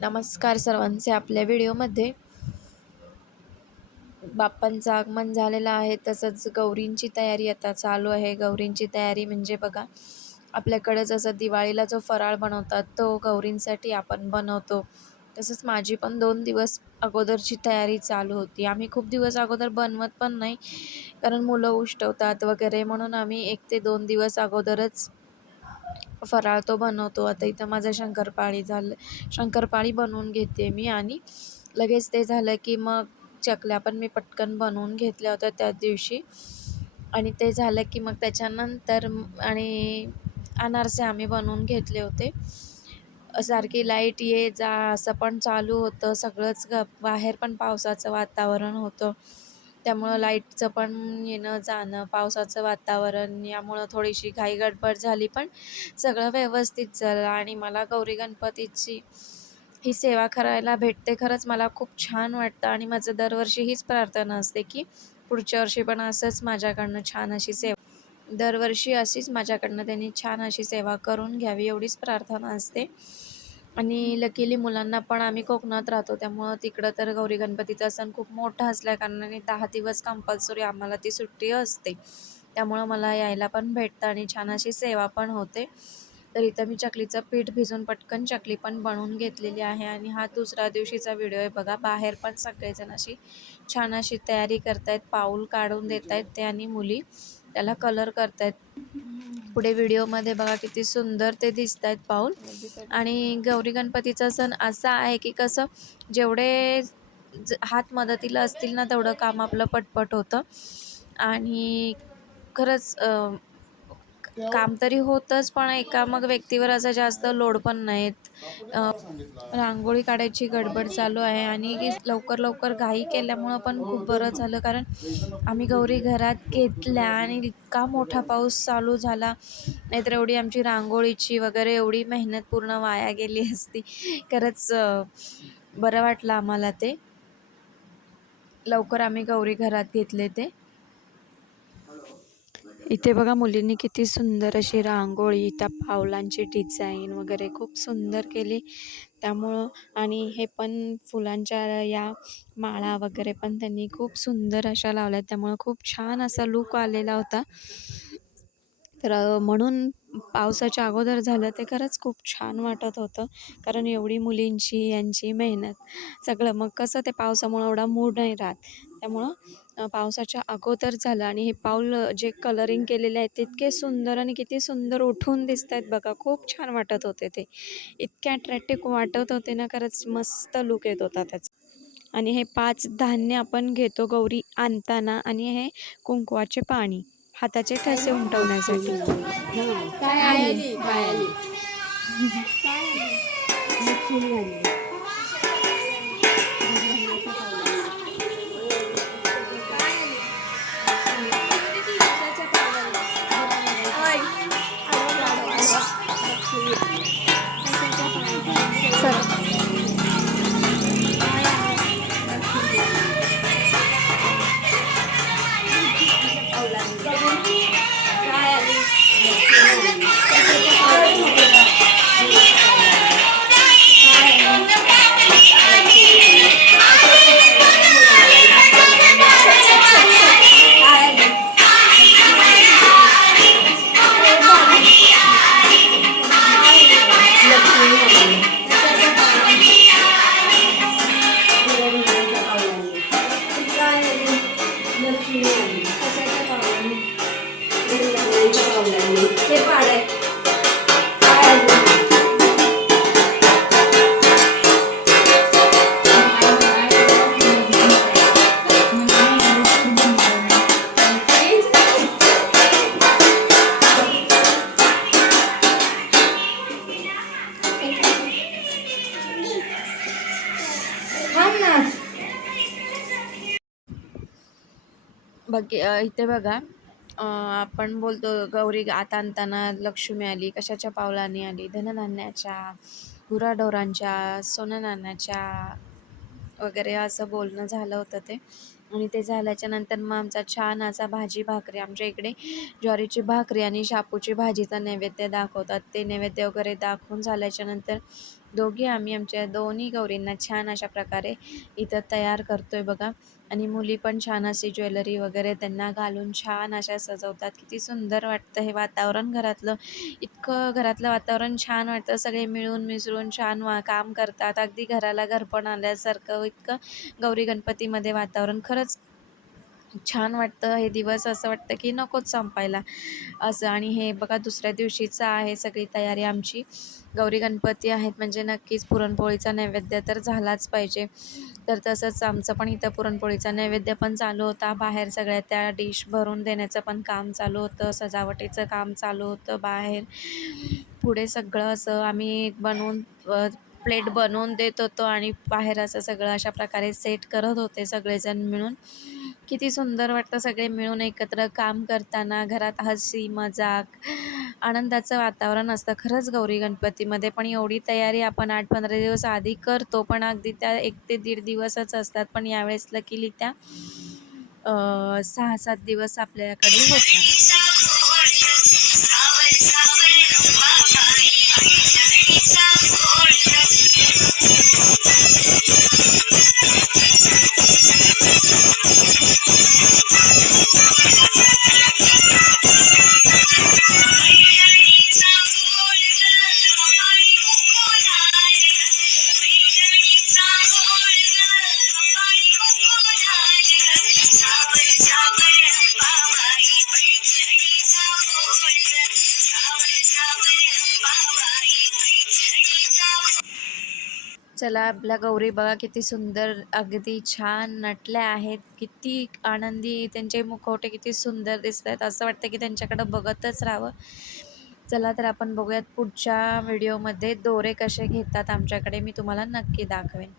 नमस्कार सर्वांचे आपल्या व्हिडिओमध्ये. बाप्पांचं आगमन झालेलं आहे तसंच गौरींची तयारी आता चालू आहे. गौरींची तयारी म्हणजे बघा आपल्याकडे जसं दिवाळीला जो फराळ बनवतात तो गौरींसाठी आपण बनवतो. तसंच माझी पण दोन दिवस अगोदरची तयारी चालू होती. आम्ही खूप दिवस अगोदर बनवत पण नाही कारण मुलं उष्टवतात वगैरे म्हणून आम्ही एक ते दोन दिवस अगोदरच फराळ तो बनवतो. आता इथं माझं शंकरपाळी झालं. शंकरपाळी बनवून घेते मी आणि लगेच ते झालं की मग चकल्या पण मी पटकन बनवून घेतल्या होत्या त्याच दिवशी. आणि ते झालं की मग त्याच्यानंतर आणि अनारसे आम्ही बनवून घेतले होते. सारखी लाइट ये जा असं पण चालू होतं. सगळंच ग बाहेर पण पावसाचं वातावरण होतं. त्यामुळं लाईटचं पण येणं जाणं पावसाचं वातावरण यामुळं थोडीशी घाई गडबड झाली. पण सगळं व्यवस्थित झालं आणि मला गौरी गणपतीची ही सेवा करायला भेटते. खरंच मला खूप छान वाटतं आणि माझं दरवर्षी हीच प्रार्थना असते की पुढच्या वर्षी पण असंच माझ्याकडनं छान अशी सेवा दरवर्षी अशीच माझ्याकडनं त्यांनी छान अशी सेवा करून घ्यावी एवढीच प्रार्थना असते. आणि लकीली मुलांना पण आम्ही कोकणात राहतो त्यामुळं तिकडं तर गौरी गणपतीचा सण खूप मोठा असल्याकारणाने दहा दिवस कंपल्सरी आम्हाला ती सुट्टी असते. त्यामुळं मला यायला पण भेटतं आणि छान अशी सेवा पण होते. तर इथं मी चकलीचं पीठ भिजून पटकन चकली पण बनवून घेतलेली आहे आणि हा दुसऱ्या दिवशीचा व्हिडिओ आहे बघा. बाहेर पण सगळेजण अशी छान अशी तयारी करतायत पाऊल काढून देत आहेत ते आणि मुली. त्याला कलर करतायत. पुढे व्हिडिओमध्ये बघा किती सुंदर ते दिसत आहेत पाऊल. आणि गौरी गणपतीचा सण असा आहे की कसं जेवढे ज हात मदतीला असतील ना तेवढं काम आपलं पटपट होतं. आणि खरंच काम तरी होतंच पण एका मग व्यक्तीवर असं जास्त लोड पण नाहीत. रांगोळी काढायची गडबड चालू आहे आणि लवकर लवकर घाई केल्यामुळं पण खूप बरं झालं. कारण आम्ही गौरी घरात घेतल्या आणि इतका मोठा पाऊस चालू झाला. नाहीतर एवढी आमची रांगोळीची वगैरे एवढी मेहनत पूर्ण वाया गेली असती. खरंच बरं वाटलं आम्हाला ते. लवकर आम्ही गौरी घरात घेतले ते. इथे बघा मुलींनी किती सुंदर अशी रांगोळी त्या पावलांची डिझाईन वगैरे खूप सुंदर केली. त्यामुळं आणि हे पण फुलांच्या या माळा वगैरे पण त्यांनी खूप सुंदर अशा लावल्या त्यामुळं खूप छान असा लूक आलेला होता. तर म्हणून पावसाच्या अगोदर झालं ते खरंच खूप छान वाटत होतं. कारण एवढी मुलींची यांची मेहनत सगळं. मग कसं ते पावसामुळं एवढा मूड नाही राहत. त्यामुळं पावसाच्या अगोदर झालं आणि हे पाऊल जे कलरिंग केलेले आहेत तितके सुंदर आणि किती सुंदर उठून दिसत आहेत बघा. खूप छान वाटत होते ते. इतके अट्रॅक्टिव्ह वाटत होते ना खरंच मस्त लुक येत होता त्याचा. आणि हे पाच धान्य आपण घेतो गौरी आणताना आणि हे कुंकवाचे पाणी हाताचे ठसे उमटवण्यासाठी. काय आली? काय आली? बघ इथे बघा. आपण बोलतो गौरी आता आणताना लक्ष्मी आली कशाच्या पावलाने आली? धनधान्याच्या गुराढोरांच्या सोननाण्याच्या वगैरे असं बोलणं झालं होतं ते. आणि ते झाल्याच्यानंतर मग आमचा छान असा भाजी भाकरी आमच्या इकडे ज्वारीची भाकरी आणि शापूची भाजीचा नैवेद्य दाखवतात. ते नैवेद्य वगैरे दाखवून झाल्याच्यानंतर दोघी आम्ही आमच्या दोन्ही गौरींना छान अशा प्रकारे इथं तयार करतो आहे बघा. आणि मुली पण छान अशी ज्वेलरी वगैरे त्यांना घालून छान अशा सजवतात. किती सुंदर वाटतं हे वातावरण घरातलं. इतकं घरातलं वातावरण छान वाटतं. सगळे मिळून मिसळून छान वा काम करतात. अगदी घराला घरपण आल्यासारखं इतकं गौरी गणपतीमध्ये वातावरण खरंच छान वाटतं हे दिवस असं वाटतं की नकोच संपायला. असं आणि हे बघा दुसऱ्या दिवशीचं आहे सगळी तयारी आमची. गौरी गणपती आहेत म्हणजे नक्कीच पुरणपोळीचा नैवेद्य तर झालाच पाहिजे. तर तसंच आमचं पण इथं पुरणपोळीचा नैवेद्य पण चालू होता. बाहेर सगळ्या त्या डिश भरून देण्याचं पण काम चालू होतं. सजावटीचं काम चालू होतं बाहेर. पुढे सगळं असं आम्ही बनवून प्लेट बनवून देत होतो आणि बाहेर असं सगळं अशा प्रकारे सेट करत होते सगळेजण मिळून. किती सुंदर वाटतं सगळे मिळून एकत्र काम करताना घरात हसी मजाक आनंदाचं वातावरण असतं. खरंच गौरी गणपतीमध्ये पण एवढी तयारी आपण आठ पंधरा दिवस आधी करतो पण अगदी त्या एक ते दीड दिवसच असतात. पण यावेळेस लकीली त्या सहा सात दिवस आपल्याकडे होत्या. चला आपल्या गौरी बघा किती सुंदर अगदी छान नटल्या आहेत. किती आनंदी त्यांचे मुखवटे किती सुंदर दिसत आहेत असं वाटतं की त्यांच्याकडं बघतच राहावं. चला तर आपण बघूयात पुढच्या व्हिडिओमध्ये दोरे कसे घेतात आमच्याकडे. मी तुम्हाला नक्की दाखवेन.